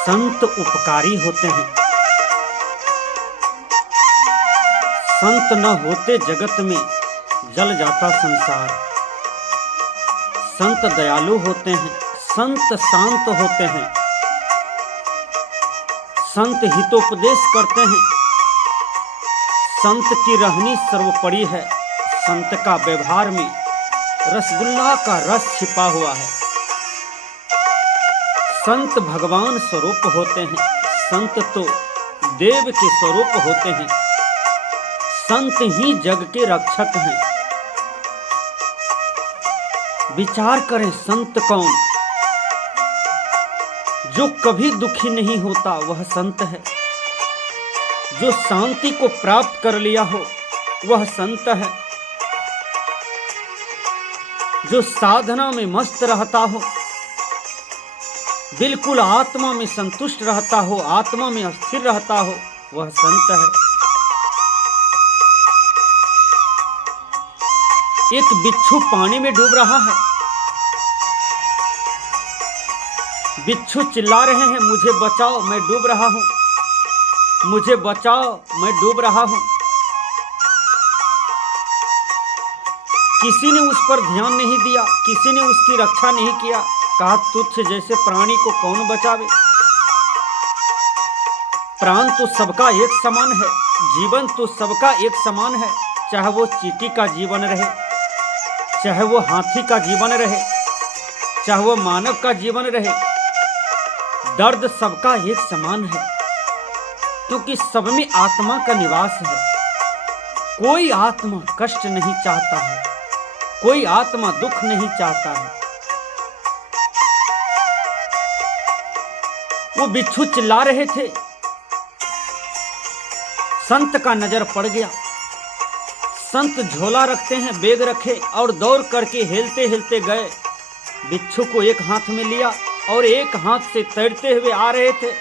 संत उपकारी होते हैं। संत न होते जगत में जल जाता संसार। संत दयालु होते हैं, संत शांत होते हैं, संत हितोपदेश करते हैं। संत की रहनी सर्वोपरि है। संत का व्यवहार में रसगुल्ला का रस छिपा हुआ है। संत भगवान स्वरूप होते हैं। संत तो देव के स्वरूप होते हैं। संत ही जग के रक्षक हैं। विचार करें संत कौन? जो कभी दुखी नहीं होता वह संत है। जो शांति को प्राप्त कर लिया हो वह संत है। जो साधना में मस्त रहता हो, बिल्कुल आत्मा में संतुष्ट रहता हो, आत्मा में स्थिर रहता हो, वह संत है। एक बिच्छू पानी में डूब रहा है। बिच्छू चिल्ला रहे हैं, मुझे बचाओ मैं डूब रहा हूं, मुझे बचाओ मैं डूब रहा हूं। किसी ने उस पर ध्यान नहीं दिया, किसी ने उसकी रक्षा नहीं किया। कहा तुच्छ जैसे प्राणी को कौन बचावे। प्राण तो सबका एक समान है, जीवन तो सबका एक समान है। चाहे वो चींटी का जीवन रहे, चाहे वो हाथी का जीवन रहे, चाहे वो मानव का जीवन रहे, दर्द सबका एक समान है, क्योंकि सब में आत्मा का निवास है। कोई आत्मा कष्ट नहीं चाहता है, कोई आत्मा दुख नहीं चाहता है। वो बिच्छू चिल्ला रहे थे, संत का नजर पड़ गया। संत झोला रखते हैं, बैग रखे और दौड़ करके हेलते हेलते गए। बिच्छू को एक हाथ में लिया और एक हाथ से तैरते हुए आ रहे थे।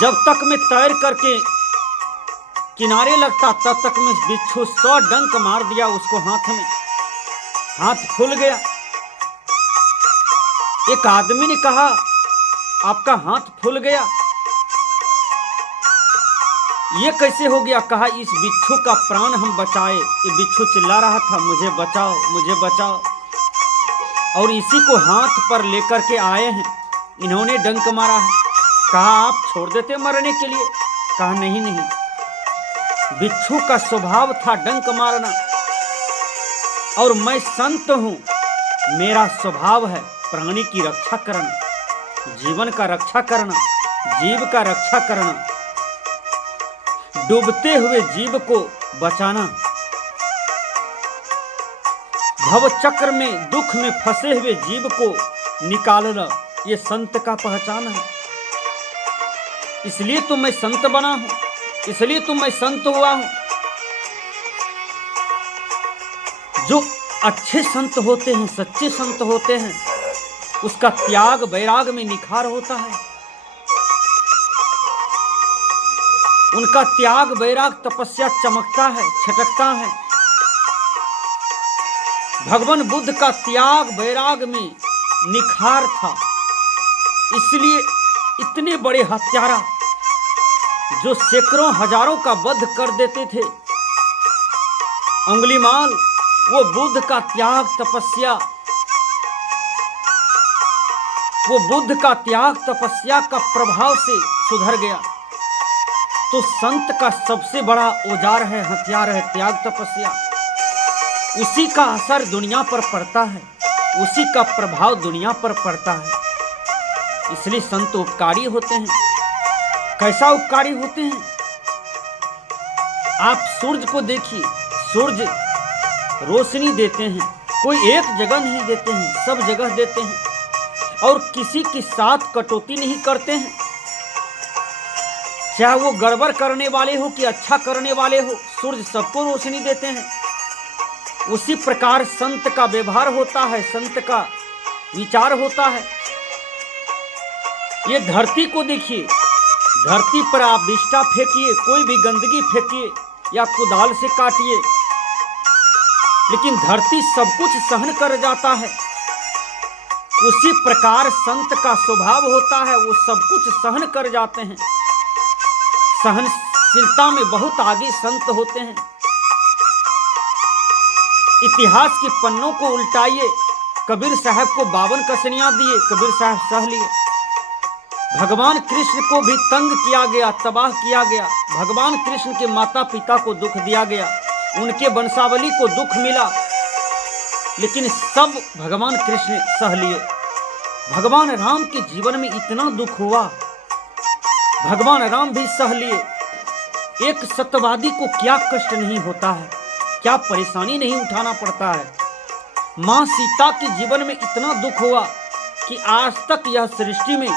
जब तक मैं तैर करके किनारे लगता तब तक में बिच्छू 100 डंक मार दिया उसको हाथ में। हाथ फूल गया। एक आदमी ने कहा आपका हाथ फूल गया, ये कैसे हो गया? कहा इस बिच्छू का प्राण हम बचाए। ये बिच्छू चिल्ला रहा था मुझे बचाओ मुझे बचाओ, और इसी को हाथ पर लेकर के आए हैं। इन्होंने डंक मारा है। कहा आप छोड़ देते मरने के लिए? कहा नहीं नहीं, बिच्छू का स्वभाव था डंक मारना, और मैं संत हूं, मेरा स्वभाव है प्राणी की रक्षा करना, जीवन का रक्षा करना, जीव का रक्षा करना, डूबते हुए जीव को बचाना, भव चक्र में दुख में फंसे हुए जीव को निकालना, ये संत का पहचान है। इसलिए तो मैं संत बना हूं, इसलिए तो मैं संत हुआ हूं। जो अच्छे संत होते हैं, सच्चे संत होते हैं, उसका त्याग वैराग में निखार होता है। उनका त्याग वैराग तपस्या चमकता है, छटकता है। भगवान बुद्ध का त्याग वैराग में निखार था। इसलिए इतने बड़े हत्यारा जो सैकड़ों हजारों का वध कर देते थे, अंगुलीमाल, वो बुद्ध का त्याग तपस्या, वो बुद्ध का त्याग तपस्या का प्रभाव से सुधर गया। तो संत का सबसे बड़ा औजार है, हथियार है त्याग तपस्या। उसी का असर दुनिया पर पड़ता है, उसी का प्रभाव दुनिया पर पड़ता है। इसलिए संत उपकारी होते हैं। कैसा उपकारी होते हैं? आप सूरज को देखिए, सूरज रोशनी देते हैं, कोई एक जगह नहीं देते हैं, सब जगह देते हैं, और किसी के साथ कटौती नहीं करते हैं। चाहे वो गड़बड़ करने वाले हो कि अच्छा करने वाले हो, सूरज सबको रोशनी देते हैं। उसी प्रकार संत का व्यवहार होता है, संत का विचार होता है। ये धरती को देखिए, धरती पर आप बिष्टा फेंकिए, कोई भी गंदगी फेंकिए या कुदाल से काटिए, लेकिन धरती सब कुछ सहन कर जाता है। उसी प्रकार संत का स्वभाव होता है, वो सब कुछ सहन कर जाते हैं। सहनशीलता में बहुत आगे संत होते हैं। इतिहास के पन्नों को उल्टाइए, कबीर साहब को 52 कसनियां दिए, कबीर साहब सह लिए। भगवान कृष्ण को भी तंग किया गया, तबाह किया गया। भगवान कृष्ण के माता पिता को दुख दिया गया, उनके वंशावली को दुख मिला, लेकिन सब भगवान कृष्ण सह लिए। भगवान राम के जीवन में इतना दुख हुआ, भगवान राम भी सह लिए। एक सत्यवादी को क्या कष्ट नहीं होता है, क्या परेशानी नहीं उठाना पड़ता है। मां सीता के जीवन में इतना दुख हुआ कि आज तक यह सृष्टि में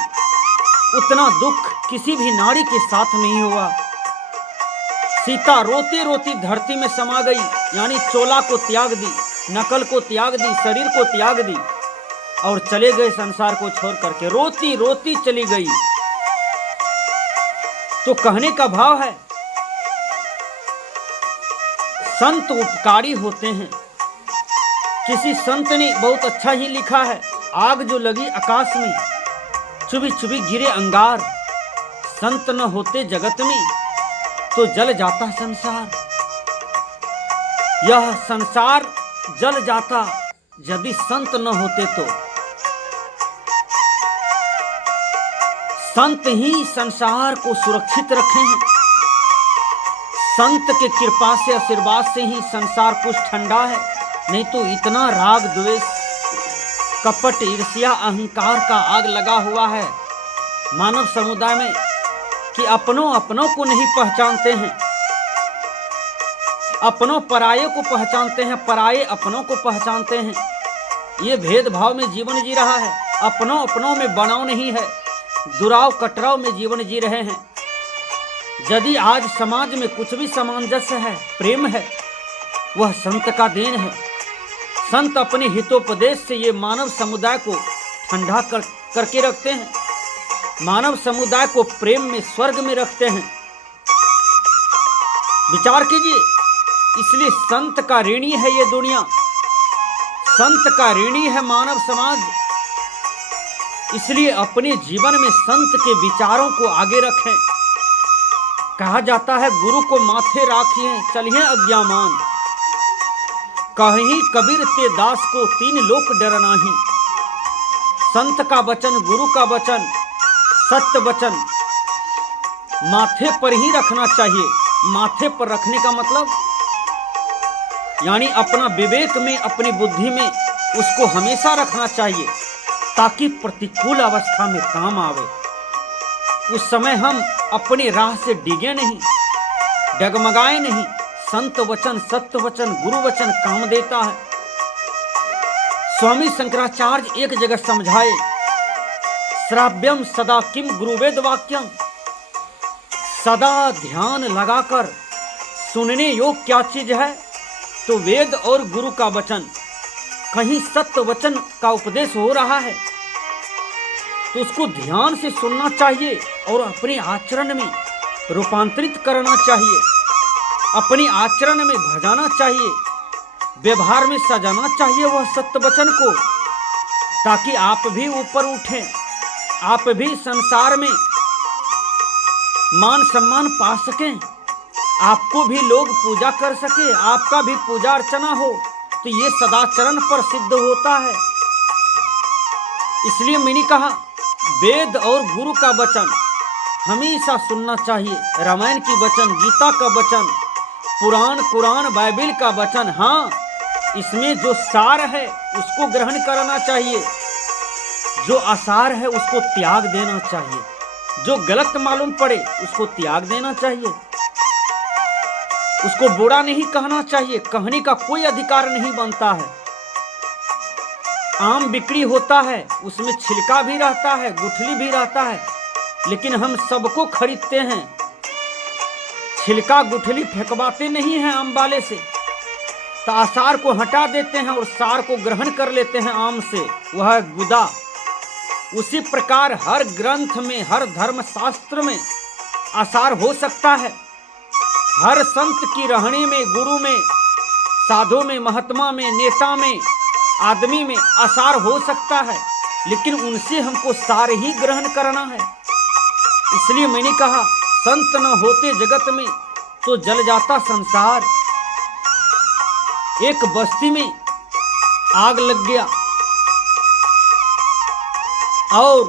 उतना दुख किसी भी नारी के साथ नहीं हुआ। सीता रोती रोती धरती में समा गई, यानी चोला को त्याग दी, नकल को त्याग दी, शरीर को त्याग दी और चले गए संसार को छोड़ करके, रोती रोती चली गई। तो कहने का भाव है संत उपकारी होते हैं। किसी संत ने बहुत अच्छा ही लिखा है, आग जो लगी आकाश में, चुभी चुभी गिरे अंगार, संत न होते जगत में तो जल जाता संसार। यह संसार जल जाता यदि संत न होते तो। संत ही संसार को सुरक्षित रखे हैं। संत के कृपा से, आशीर्वाद से ही संसार कुछ ठंडा है, नहीं तो इतना राग द्वेष, कपट, ईर्ष्या, अहंकार का आग लगा हुआ है मानव समुदाय में कि अपनों अपनों को नहीं पहचानते हैं, अपनों पराये को पहचानते हैं, पराये अपनों को पहचानते हैं। ये भेदभाव में जीवन जी रहा है, अपनों अपनों में बनाव नहीं है, दुराव कटराव में जीवन जी रहे हैं। यदि आज समाज में कुछ भी सामंजस्य है, प्रेम है, वह संत का देन है। संत अपने हितोपदेश से ये मानव समुदाय को ठंडा करके रखते हैं, मानव समुदाय को प्रेम में, स्वर्ग में रखते हैं। विचार कीजिए, इसलिए संत का ऋणी है ये दुनिया, संत का ऋणी है मानव समाज। इसलिए अपने जीवन में संत के विचारों को आगे रखें। कहा जाता है गुरु को माथे राखिए चलिए अज्ञामान, कहीं कबीर ते दास को 3 लोक डर नाही। संत का वचन, गुरु का वचन, सत्य वचन माथे पर ही रखना चाहिए। माथे पर रखने का मतलब यानी अपना विवेक में, अपनी बुद्धि में उसको हमेशा रखना चाहिए, ताकि प्रतिकूल अवस्था में काम आवे। उस समय हम अपनी राह से डिगे नहीं, डगमगाए नहीं। संत वचन, सत्य वचन, गुरु वचन काम देता है। स्वामी शंकराचार्य एक जगह समझाए, श्राव्यम सदा किम गुरुवेद वाक्यम, सदा ध्यान लगाकर सुनने योग क्या चीज है, तो वेद और गुरु का वचन। कहीं सत्य वचन का उपदेश हो रहा है तो उसको ध्यान से सुनना चाहिए और अपने आचरण में रूपांतरित करना चाहिए, अपने आचरण में भजाना चाहिए, व्यवहार में सजाना चाहिए वह सत्य वचन को, ताकि आप भी ऊपर उठें, आप भी संसार में मान सम्मान पा सकें, आपको भी लोग पूजा कर सके, आपका भी पूजा अर्चना हो। तो ये सदाचरण पर सिद्ध होता है। इसलिए मैंने कहा वेद और गुरु का वचन हमेशा सुनना चाहिए। रामायण की वचन, गीता का वचन, पुराण, कुरान, बाइबिल का वचन, हाँ इसमें जो सार है उसको ग्रहण करना चाहिए, जो असार है उसको त्याग देना चाहिए, जो गलत मालूम पड़े उसको त्याग देना चाहिए, उसको बुरा नहीं कहना चाहिए, कहने का कोई अधिकार नहीं बनता है। आम बिक्री होता है, उसमें छिलका भी रहता है, गुठली भी रहता है, लेकिन हम सबको खरीदते हैं, छिलका गुठली फेंकवाते नहीं हैं आम वाले से, तो आसार को हटा देते हैं और सार को ग्रहण कर लेते हैं आम से, वह गुदा। उसी प्रकार हर ग्रंथ में, हर धर्म शास्त्र में आसार हो सकता है। हर संत की रहनी में, गुरु में, साधु में, महात्मा में, नेता में, आदमी में आसार हो सकता है, लेकिन उनसे हमको सार ही ग्रहण करना है। इसलिए मैंने कहा संत न होते जगत में तो जल जाता संसार। एक बस्ती में आग लग गया और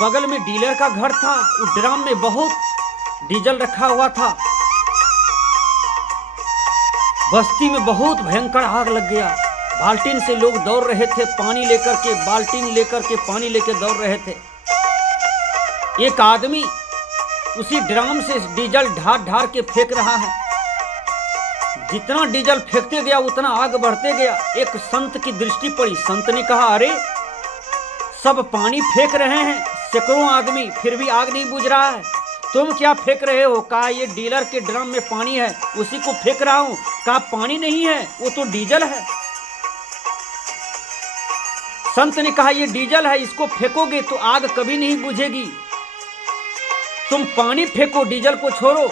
बगल में डीलर का घर था। उस ड्राम में बहुत डीजल रखा हुआ था। बस्ती में बहुत भयंकर आग लग गया। बाल्टीन से लोग दौड़ रहे थे पानी लेकर के, बाल्टीन लेकर के पानी लेकर दौड़ रहे थे। एक आदमी उसी ड्राम से डीजल ढार ढार के फेंक रहा है। जितना डीजल फेंकते गया उतना आग बढ़ते गया। एक संत की दृष्टि पड़ी। संत ने कहा, अरे सब पानी फेंक रहे हैं सैकड़ों आदमी, फिर भी आग नहीं बुझ रहा है, तुम क्या फेंक रहे हो? कहा, ये डीलर के ड्रम में पानी है उसी को फेंक रहा हूं। कहा, पानी नहीं है वो तो डीजल है। संत ने कहा, ये डीजल है, इसको फेंकोगे तो आग कभी नहीं बुझेगी, तुम पानी फेंको, डीजल को छोड़ो।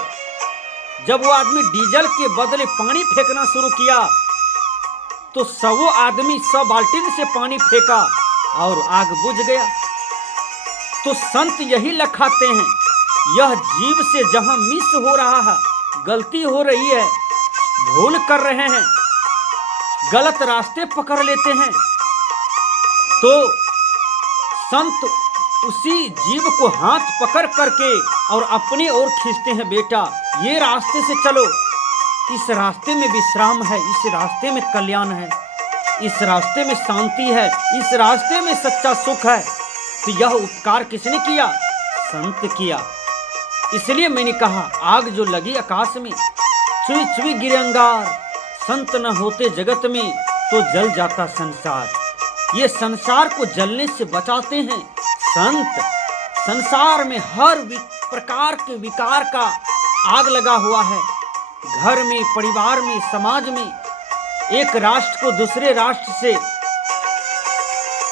जब वो आदमी डीजल के बदले पानी फेंकना शुरू किया तो सौ आदमी 100 बाल्टी से पानी फेंका और आग बुझ गया। तो संत यही लखाते हैं, यह जीव से जहां मिस हो रहा है, गलती हो रही है, भूल कर रहे हैं, गलत रास्ते पकड़ लेते हैं, तो संत उसी जीव को हाथ पकड़ करके और अपनी ओर खींचते हैं। बेटा, ये रास्ते से चलो, इस रास्ते में विश्राम है, इस रास्ते में कल्याण है, इस रास्ते में शांति है, इस रास्ते में सच्चा सुख है। तो यह उपकार किसने किया? संत किया। इसलिए मैंने कहा, आग जो लगी आकाश में, चुई चुई गिरे अंगार, संत न होते जगत में तो जल जाता संसार। ये संसार को जलने से बचाते हैं संत। संसार में हर प्रकार के विकार का आग लगा हुआ है, घर में, परिवार में, समाज में। एक राष्ट्र को दूसरे राष्ट्र से,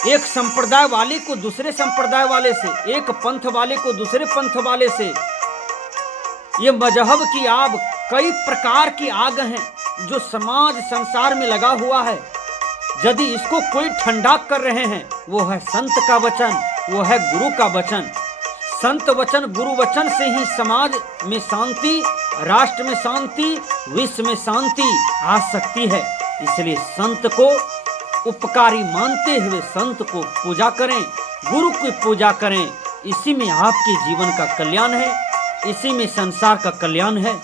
एक संप्रदाय वाले को दूसरे संप्रदाय वाले से, एक पंथ वाले को दूसरे पंथ वाले से। ये मजहब की आग, कई प्रकार की आग हैं जो समाज संसार में लगा हुआ है। यदि इसको कोई ठंडा कर रहे हैं, वो है संत का वचन, वो है गुरु का वचन। संत वचन, गुरु वचन से ही समाज में शांति, राष्ट्र में शांति, विश्व में शांति आ सकती है। इसलिए संत को उपकारी मानते हुए संत को पूजा करें, गुरु की पूजा करें। इसी में आपके जीवन का कल्याण है, इसी में संसार का कल्याण है।